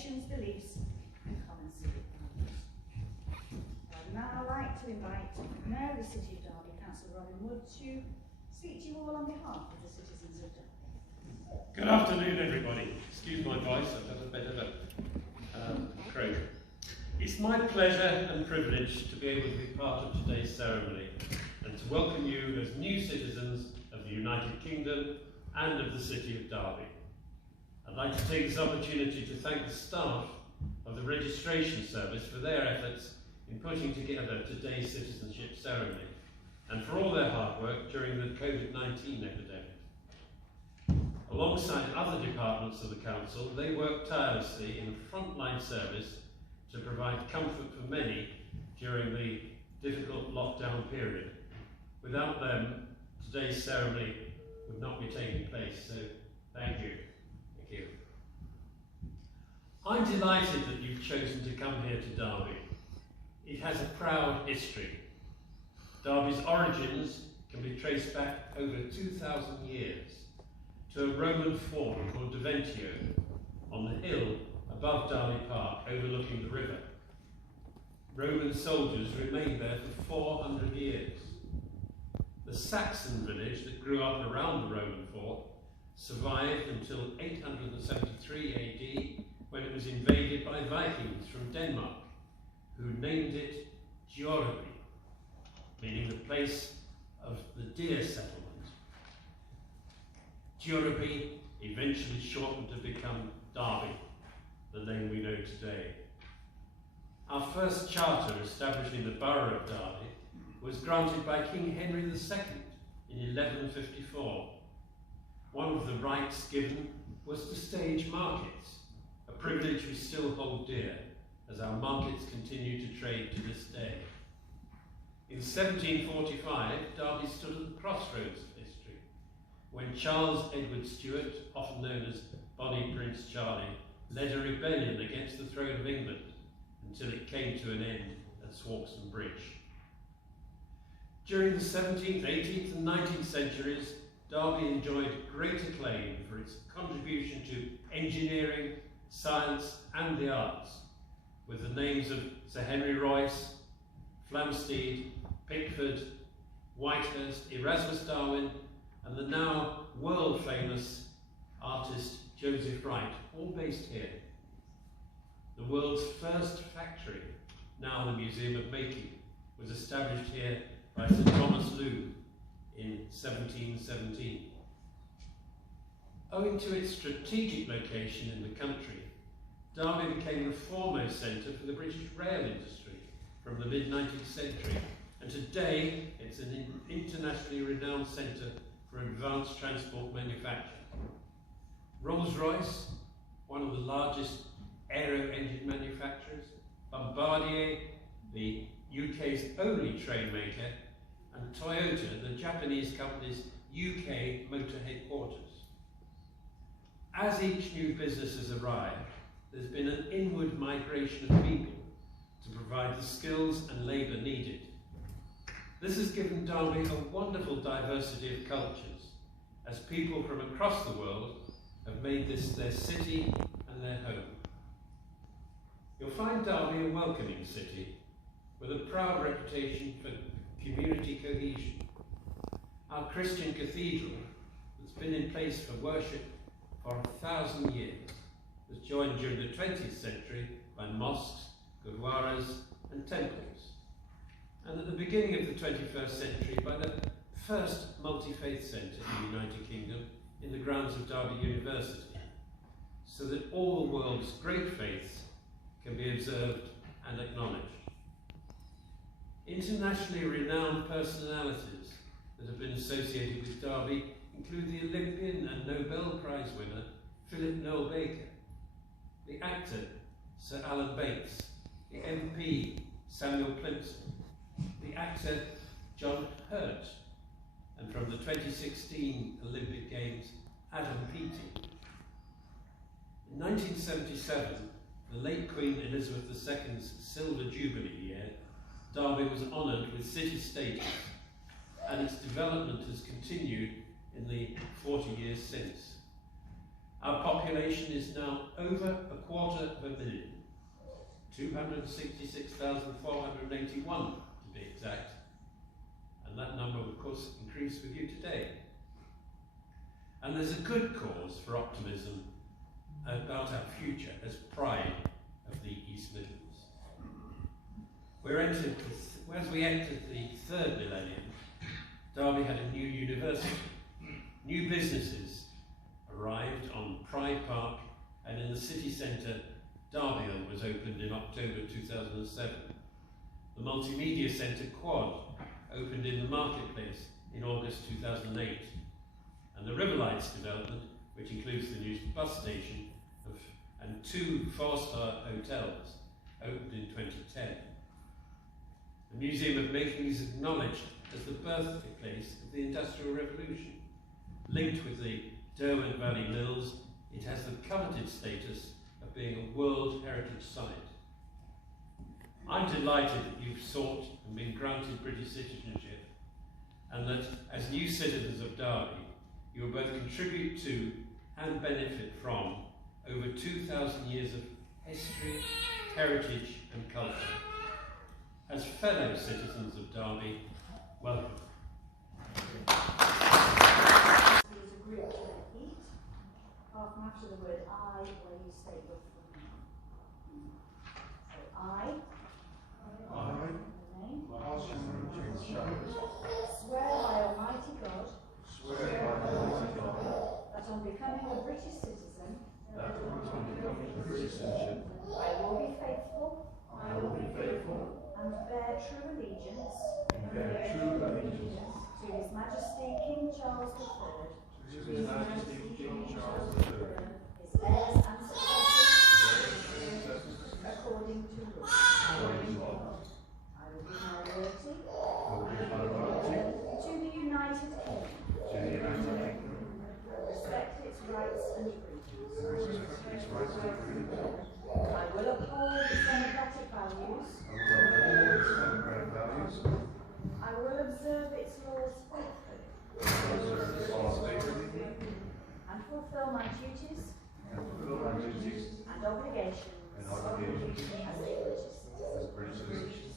traditions, beliefs and common civic values. I'd now like to invite Mayor of the City of Derby, Councillor Robin Wood, to speak to you all on behalf of the citizens of Derby. Good afternoon, everybody. Excuse my voice, I've had a bit of a croak. It's my pleasure and privilege to be able to be part of today's ceremony and to welcome you as new citizens of the United Kingdom and of the City of Derby. I'd like to take this opportunity to thank the staff of the registration service for their efforts in putting together today's citizenship ceremony and for all their hard work during the COVID-19 epidemic. Alongside other departments of the Council, they work tirelessly in frontline service to provide comfort for many during the difficult lockdown period. Without them, today's ceremony would not be taking place, so thank you. Thank you. I'm delighted that you've chosen to come here to Derby. It has a proud history. Derby's origins can be traced back over 2,000 years to a Roman fort called Deventio on the hill above Derby Park overlooking the river. Roman soldiers remained there for 400 years. The Saxon village that grew up around the Roman fort survived until 873 AD when it was invaded by Vikings from Denmark, who named it Djurby, meaning the place of the deer settlement. Djurby eventually shortened to become Derby, the name we know today. Our first charter establishing the borough of Derby was granted by King Henry II in 1154. One of the rights given was to stage markets, a privilege we still hold dear as our markets continue to trade to this day. In 1745, Derby stood at the crossroads of history, when Charles Edward Stuart, often known as Bonnie Prince Charlie, led a rebellion against the throne of England until it came to an end at Swarkston Bridge. During the 17th, 18th and 19th centuries, Derby enjoyed great acclaim for its contribution to engineering, science and the arts, with the names of Sir Henry Royce, Flamsteed, Pickford, Whitehurst, Erasmus Darwin and the now world-famous artist Joseph Wright, all based here. The world's first factory, now the Museum of Making, was established here by Sir Thomas Loon in 1717. Owing to its strategic location in the country, Derby became the foremost centre for the British rail industry from the mid-19th century, and today it's an internationally renowned centre for advanced transport manufacture. Rolls-Royce, one of the largest aero engine manufacturers, Bombardier, the UK's only train maker, and Toyota, the Japanese company's UK motor headquarters. As each new business has arrived, there's been an inward migration of people to provide the skills and labour needed. This has given Derby a wonderful diversity of cultures, as people from across the world have made this their city and their home. You'll find Derby a welcoming city, with a proud reputation for community cohesion. Our Christian cathedral, that's been in place for worship for 1,000 years, was joined during the 20th century by mosques, gurdwaras and temples, and at the beginning of the 21st century by the first multi-faith centre in the United Kingdom in the grounds of Derby University, so that all the world's great faiths can be observed and acknowledged. Internationally renowned personalities that have been associated with Derby include the Olympian and Nobel Prize winner Philip Noel Baker, the actor Sir Alan Bates, the MP Samuel Plimson, the actor John Hurt, and from the 2016 Olympic Games, Adam Peaty. In 1977, the late Queen Elizabeth II's Silver Jubilee year, Derby was honoured with city status, and its development has continued in the 40 years since. Our population is now over 250,000, 266,481 to be exact, and that number will of course increase with you today. And there's a good cause for optimism about our future as pride of the East Midlands. As we entered the third millennium, Derby had a new university. New businesses arrived on Pride Park, and in the city centre, Derbyville was opened in October 2007. The Multimedia Centre Quad opened in the Marketplace in August 2008. And the Riverlights development, which includes the new bus station and 2 4-star hotels, opened in 2010. The Museum of Making is acknowledged as the birthplace of the Industrial Revolution. Linked with the Derwent Valley Mills, it has the coveted status of being a World Heritage Site. I'm delighted that you've sought and been granted British citizenship, and that as new citizens of Derby, you will both contribute to and benefit from over 2,000 years of history, heritage and culture. As fellow citizens of Derby, welcome. Use a group to eat. Often after the word I, where you say your full name. So I. Swear by Almighty God. That on becoming a British citizen. I will be faithful. And bear true allegiance. To His Majesty King Charles III. His heirs and successors. According to law. I will be loyalty. To the United Kingdom. Respect its rights and freedoms. I will uphold its democratic values. I will observe its laws faithfully. And fulfill my duties. And obligations. As a British citizen.